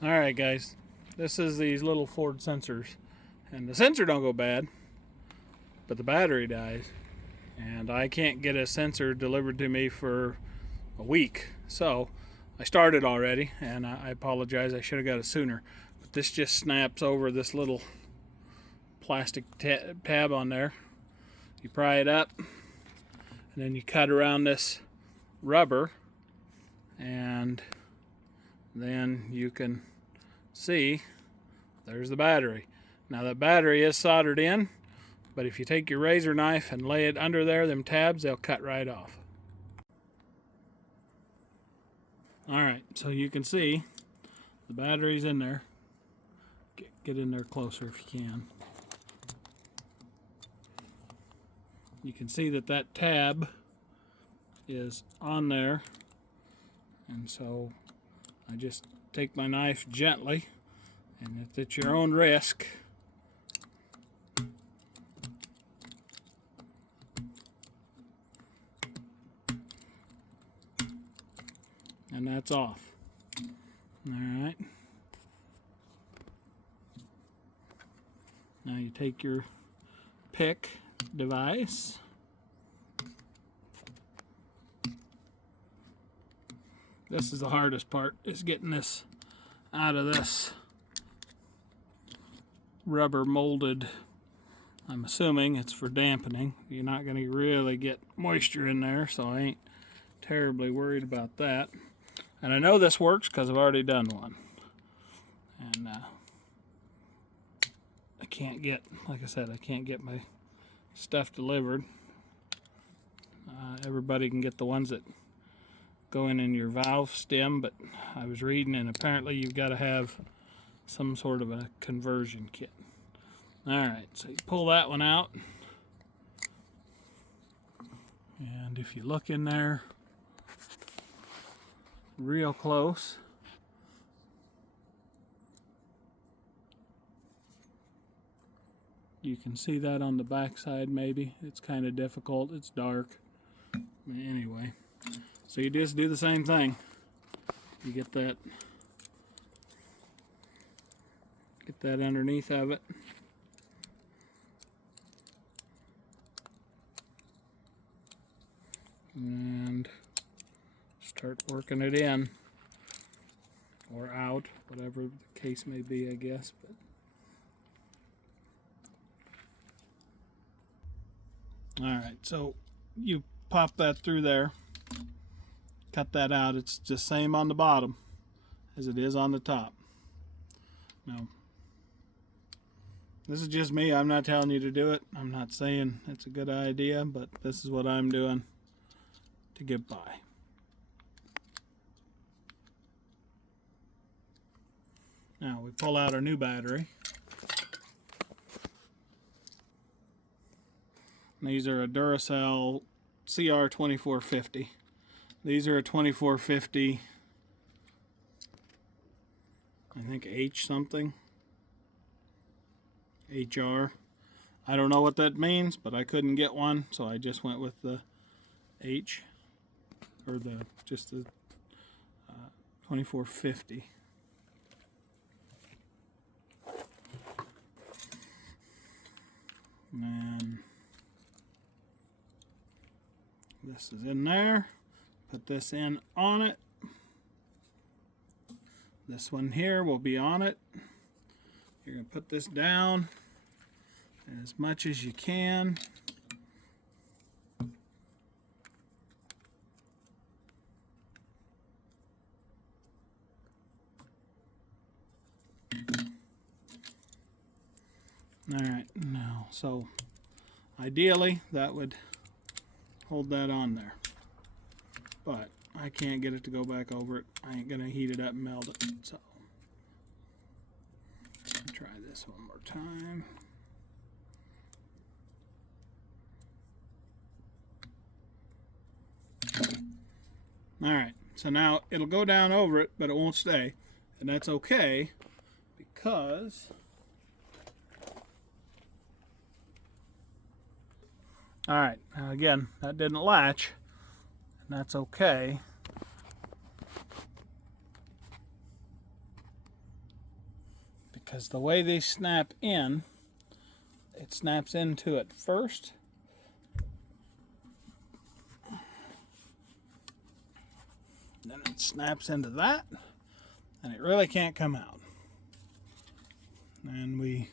Alright guys, this is these little Ford sensors, and the sensor don't go bad, but the battery dies, and I can't get a sensor delivered to me for a week. So I started already, and I apologize, I should have got it sooner, but this just snaps over this little plastic tab on there. You pry it up, and then you cut around this rubber, and then you can see there's the battery. Now that battery is soldered in, but if you take your razor knife and lay it under there, them tabs, they'll cut right off. Alright, so you can see the battery's in there. Get in there closer if you can. You can see that that tab is on there, and so I just take my knife gently, and it's at your own risk. And that's off. Alright. Now you take your pick device. This is the hardest part, is getting this out of this rubber molded. I'm assuming it's for dampening. You're not going to really get moisture in there, so I ain't terribly worried about that. And I know this works because I've already done one. And I can't get, like I said, I can't get my stuff delivered. Everybody can get the ones that go in your valve stem, but I was reading, and apparently you've got to have some sort of a conversion kit. Alright, so you pull that one out, and if you look in there real close, you can see that on the back side. Maybe it's kind of difficult, it's dark. Anyway, so you just do the same thing. You get that underneath of it, and start working it in or out, whatever the case may be, I guess. But alright, so you pop that through there, cut that out. It's the same on the bottom as it is on the top. Now, this is just me. I'm not telling you to do it. I'm not saying it's a good idea, but this is what I'm doing to get by. Now we pull out our new battery. These are a Duracell CR2450. These are a 2450, I think H something, HR. I don't know what that means, but I couldn't get one, so I just went with the H, or just the 2450. And this is in there. Put this in on it. This one here will be on it. You're going to put this down as much as you can. Alright, now, so ideally that would hold that on there, but I can't get it to go back over it. I ain't gonna heat it up and melt it, so try this one more time. Alright, so now it'll go down over it, but it won't stay, and that's okay, because alright, now again, that didn't latch, and that's okay. because the way they snap in, it snaps into it first. Then it snaps into that, and it really can't come out. And we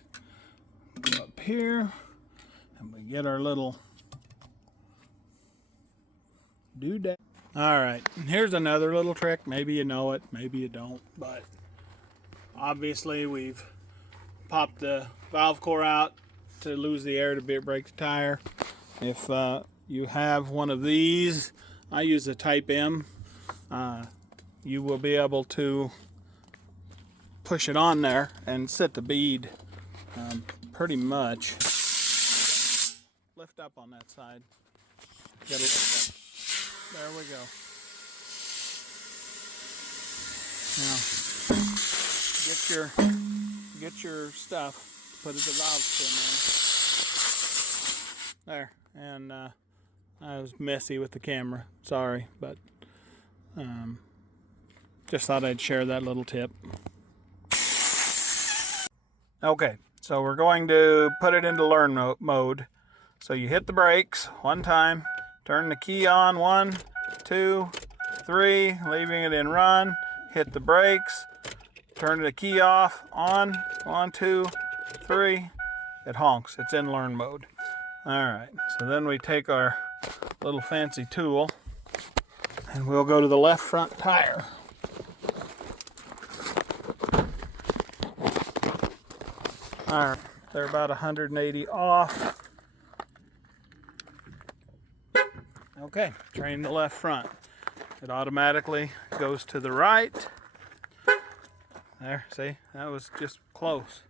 go up here, and we get our little doodad. All right, and here's another little trick. Maybe you know it, maybe you don't, but obviously we've popped the valve core out to lose the air to break the tire. If you have one of these, I use a Type M. You will be able to push it on there and set the bead pretty much. Lift up on that side. Gotta lift up. There we go. Now get your stuff. Put the valve spin there. There, and I was messy with the camera. Sorry, but just thought I'd share that little tip. Okay, so we're going to put it into learn mode. So you hit the brakes one time, turn the key on, 1, 2, 3, leaving it in run, hit the brakes, turn the key off, on, 1, 2, 3, it honks, it's in learn mode. Alright, so then we take our little fancy tool and we'll go to the left front tire. Alright, they're about 180 off. Okay, train the left front. It automatically goes to the right. There, see, that was just close.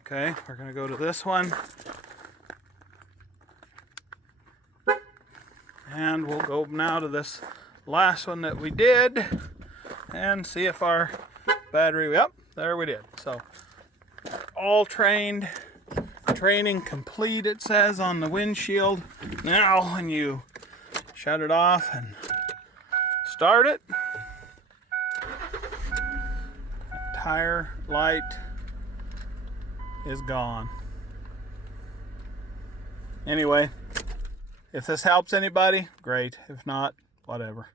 Okay, we're going to go to this one. And we'll go now to this last one that we did and see if our battery, yep, there we did. So, all trained, training complete, it says on the windshield. Now, when you shut it off and start it, that tire light is gone. Anyway, if this helps anybody, great. If not, whatever.